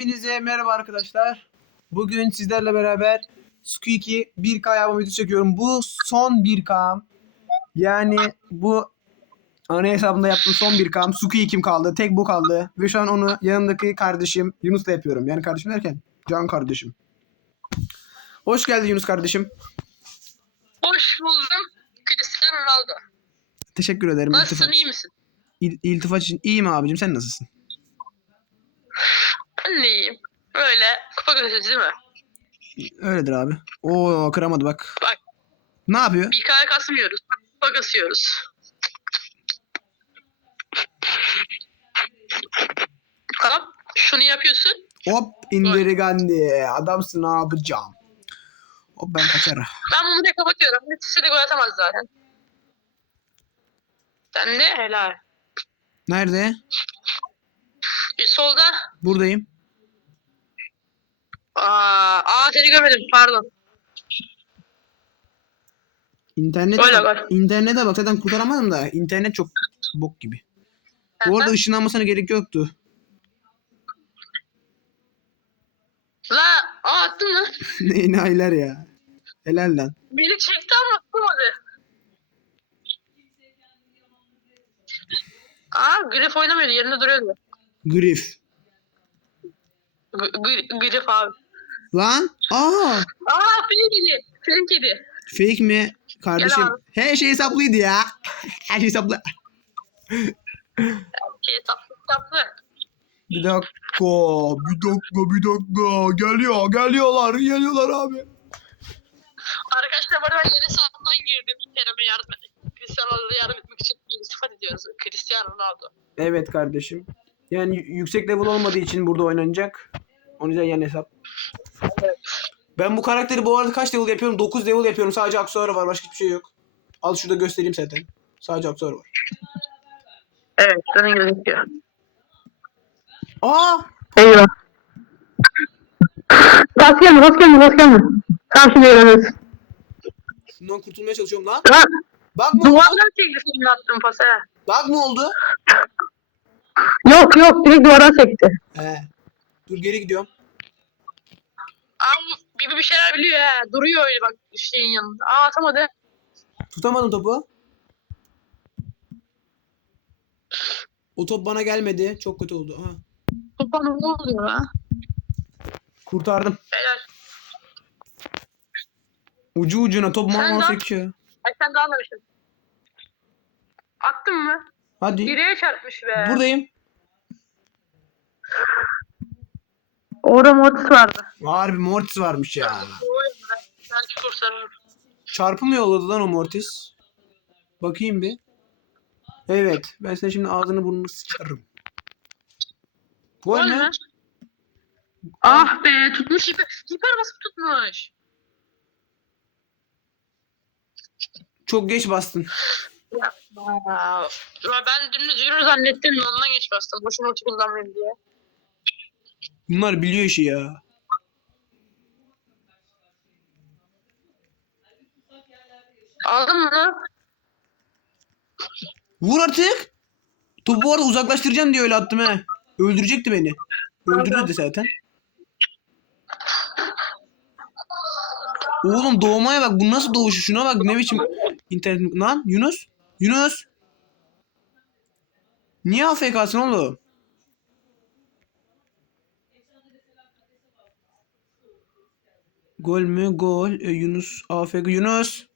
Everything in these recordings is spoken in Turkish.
Hepinize merhaba arkadaşlar. Bugün sizlerle beraber Squeaky 1K yapma videosu çekiyorum. Bu son 1K'm. Yani bu ana hesabında yaptığım son 1K'm. Squeaky'm kaldı. Tek bu kaldı. Ve şu an onu yanımdaki kardeşim Yunus'la yapıyorum. Yani kardeşim derken can kardeşim. Hoş geldin Yunus kardeşim. Hoş buldum. Cristiano Ronaldo. Teşekkür ederim. Nasılsın iyi misin? il- iltifat için iyiyim abicim. Sen nasılsın? Ben de iyiyim. Böyle kupa gösterisi değil mi? Öyledir abi. Oo kıramadı bak. Bak. Ne yapıyor? Bir kare kasmıyoruz. Kupa kasıyoruz. Tamam. Şunu yapıyorsun. Hop indirigandi. Adamsın abicam. Hop ben kaçarım. Ben bunu direkt kapatıyorum. De gol atamaz zaten. Sen de helal. Nerede? Bir solda. Buradayım. Aa, aa seni görmedim. Pardon. İnternete Öyle bak. var. İnternete bak zaten kurtaramadım da internet çok bok gibi. Bu arada ışınlanmasına gerek yoktu. La aa attın mı? ne enayiler ya. Helal lan. Beni çekti ama atmadı. Aa Grif oynamıyordu yerinde duruyordu. Grif. G- Gr- Grif abi. Lan. Aa. Aa film kedi. Film kedi. Fake mi? Kardeşim. Abi. Her şey hesaplıydı ya. Her şey hesaplı. Şey tatlı tatlı. Bir dakika. Bir dakika. Bir dakika. Geliyor. Geliyorlar. Geliyorlar abi. Arkadaşlar arada ben yeni sahnedan girdim. Kerem'e yardım et. Cristiano Ronaldo'ya yardım etmek için iltifat ediyoruz. Cristiano Ronaldo. Evet kardeşim. Yani yüksek level olmadığı için burada oynanacak. O yüzden yan hesap. Ben bu karakteri bu arada kaç level yapıyorum? 9 level yapıyorum. Sadece aksesuarı var. Başka hiçbir şey yok. Al şurada göstereyim zaten. Sadece aksesuarı var. Evet, senin gözüküyor. Aa! Eyvah. Rast gelme, rast gelme, rast gelme. Tamam şimdi öğreniyoruz. Şundan kurtulmaya çalışıyorum lan. Lan Bak mı oldu? Duvardan çekti senin attığın pası. Bak mı oldu? yok yok direkt duvardan çekti. He. Dur geri gidiyorum. Aa Bibi bir şeyler biliyor ha. Duruyor öyle bak şeyin yanında. Aa atamadı. Tutamadım topu. O top bana gelmedi. Çok kötü oldu. Ha. Topa ne oluyor ha? Kurtardım. Helal. Ucu ucuna top Sen mal sekiyor. Ay sen daha anlamışsın. Attın mı? Hadi. Direğe çarpmış be. Buradayım. Orada mortis vardı. Harbi Mortis varmış ya. Kurtarırım. Çarpı mı yolladı lan o Mortis? Bakayım bir. Evet. Ben sana şimdi ağzını burnunu sıçarım. Gol mü? mü? Ah be tutmuş hiper, hiper basıp tutmuş. Çok geç bastın. Ya ben dümdüz yürür zannettim de ondan geç bastım. Boşuna ulti kullanmayayım diye. Bunlar biliyor işi ya. Aldın mı? Vur artık. Topu bu arada uzaklaştıracağım diye öyle attım he. Öldürecekti beni. Öldürdü de zaten. Oğlum doğmaya bak. Bu nasıl doğuşu? Şuna bak ne biçim internet. Lan Yunus. Yunus. Niye AFK'sın oğlum? Gol mü? Gol. E, Yunus AFK. Yunus.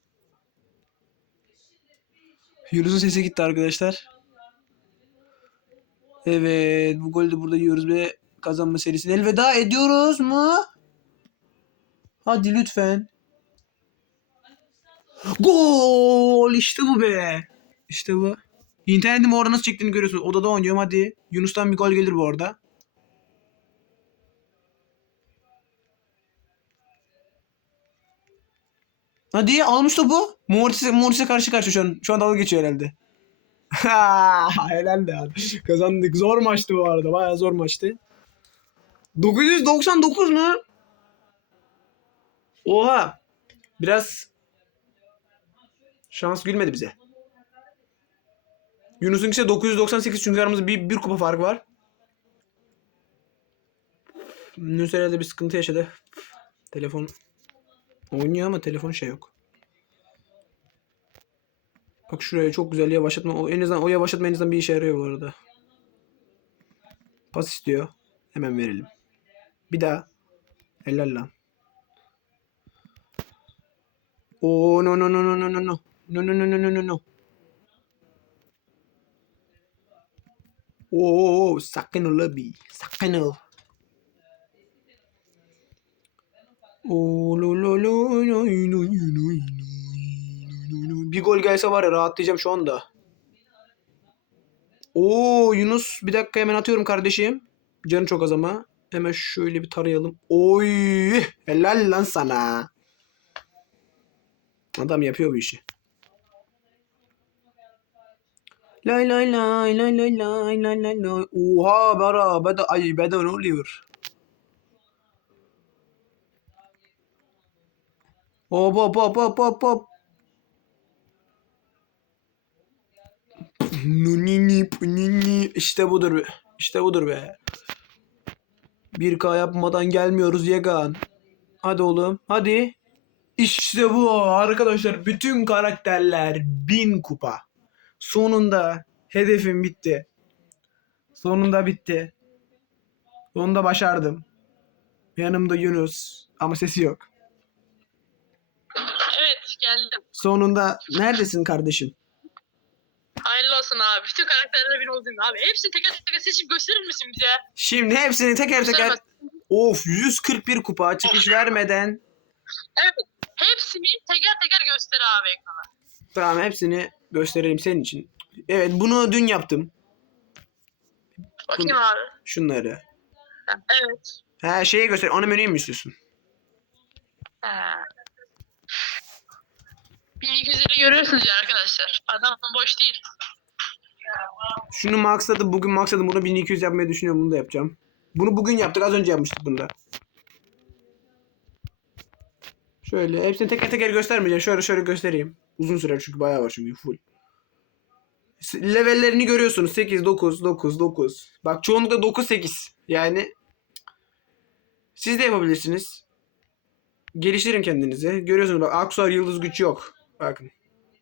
Yunus'un sesi gitti arkadaşlar. Evet. Bu golü de burada yiyoruz ve kazanma serisine elveda ediyoruz mu? Hadi lütfen. Gol! İşte bu be. İşte bu. İnternetim orada nasıl çektiğini görüyorsunuz. Odada oynuyorum hadi. Yunus'tan bir gol gelir bu arada. Hadi almış topu. Mortis'e Mortis'e karşı karşı şu an. Şu an dalga geçiyor herhalde. Helal de abi. Kazandık. Zor maçtı bu arada. Bayağı zor maçtı. 999 mu? Oha. Biraz şans gülmedi bize. Yunus'un ise 998 çünkü aramızda bir, bir kupa fark var. Yunus herhalde bir sıkıntı yaşadı. Telefon oynuyor ama telefon şey yok. Bak şuraya çok güzel yavaşlatma. O, en azından o yavaşlatma en azından bir işe yarıyor bu arada. Pas istiyor. Hemen verelim. Bir daha. Helal lan. Oo no no no no no no no. No no no no no no no. Oo sakın ol abi. Sakın ol. Bir gol gelse var ya rahatlayacağım şu anda. Oo Yunus bir dakika hemen atıyorum kardeşim. Canı çok az ama. Hemen şöyle bir tarayalım. Oy helal lan sana. Adam yapıyor bu işi. Lay lay lay lay lay lay lay lay. Oha beraber ay beden oluyor. Hop hop hop hop hop hop. Nunini punini. İşte budur be. İşte budur be. 1K yapmadan gelmiyoruz Yegan. Hadi oğlum. Hadi. İşte bu arkadaşlar. Bütün karakterler 1000 kupa. Sonunda hedefim bitti. Sonunda bitti. Sonunda başardım. Yanımda Yunus. Ama sesi yok. Evet geldim. Sonunda neredesin kardeşim? Hayırlı olsun abi. Bütün karakterler bin oldun abi. Hepsini teker teker seçip gösterir misin bize? Şimdi hepsini teker teker Göstermez. of 141 kupa çıkış vermeden Hepsini teker teker göster abi ekrana. tamam hepsini göstereyim senin için. Evet bunu dün yaptım. Bakayım abi. Şunları. Evet. Ha şeyi göster. Ana menüyü mü istiyorsun? Ha. 1200'leri görüyorsunuz ya arkadaşlar. Adam boş değil. Şunu maxladım. Bugün maxladım. Bunu 1200 yapmayı düşünüyorum. Bunu da yapacağım. Bunu bugün yaptık. Az önce yapmıştık bunu da. Şöyle. Hepsini teker teker göstermeyeceğim. Şöyle şöyle göstereyim. Uzun sürer çünkü bayağı var çünkü full. Levellerini görüyorsunuz. 8, 9, 9, 9. Bak çoğunlukla 9, 8. Yani siz de yapabilirsiniz. Geliştirin kendinizi. Görüyorsunuz bak Aksuar yıldız güç yok. Bakın.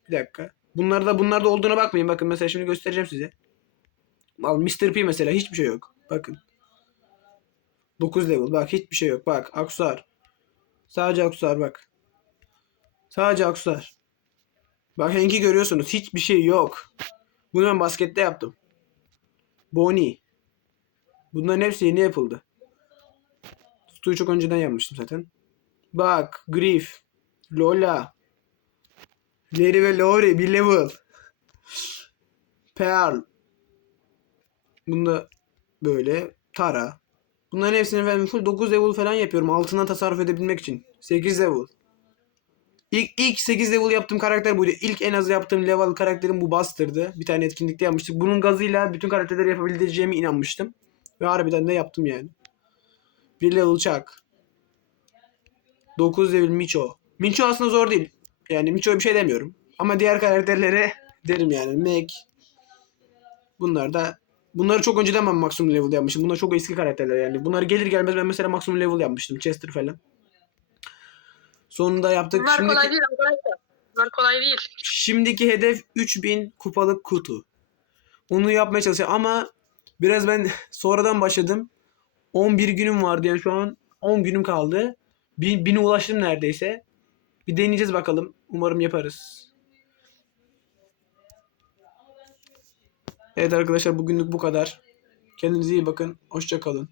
Bir dakika. Bunlarda bunlarda olduğuna bakmayın. Bakın mesela şimdi göstereceğim size. Al Mr. P mesela hiçbir şey yok. Bakın. 9 level. Bak hiçbir şey yok. Bak Aksuar. Sadece Aksuar bak. Sadece Aksuar. Bak Hank'i görüyorsunuz. Hiçbir şey yok. Bunu ben baskette yaptım. Bonnie. Bunların hepsi yeni yapıldı. Stu'yu çok önceden yapmıştım zaten. Bak Griff. Lola. Larry ve Lori bir level. Pearl. Bunda böyle. Tara. Bunların hepsini ben full 9 level falan yapıyorum. Altından tasarruf edebilmek için. 8 level. İlk, ilk 8 level yaptığım karakter buydu. İlk en az yaptığım level karakterim bu Buster'dı. Bir tane etkinlikte yapmıştık. Bunun gazıyla bütün karakterleri yapabileceğime inanmıştım. Ve harbiden de yaptım yani. Bir level Chuck. 9 level Micho. Micho aslında zor değil. Yani Micho'ya bir şey demiyorum. Ama diğer karakterlere derim yani. Meg. Bunlar da Bunları çok önceden ben maksimum level yapmışım. Bunlar çok eski karakterler yani. Bunları gelir gelmez ben mesela maksimum level yapmıştım. Chester falan. Sonunda yaptık. Bunlar Şimdiki, kolay değil arkadaşlar. Bunlar kolay değil. şimdiki hedef 3000 kupalık kutu. Onu yapmaya çalışıyorum ama biraz ben sonradan başladım. 11 günüm vardı yani şu an 10 günüm kaldı. 1000'e ulaştım neredeyse. Bir deneyeceğiz bakalım. Umarım yaparız. Evet arkadaşlar bugünlük bu kadar. Kendinize iyi bakın. Hoşça kalın.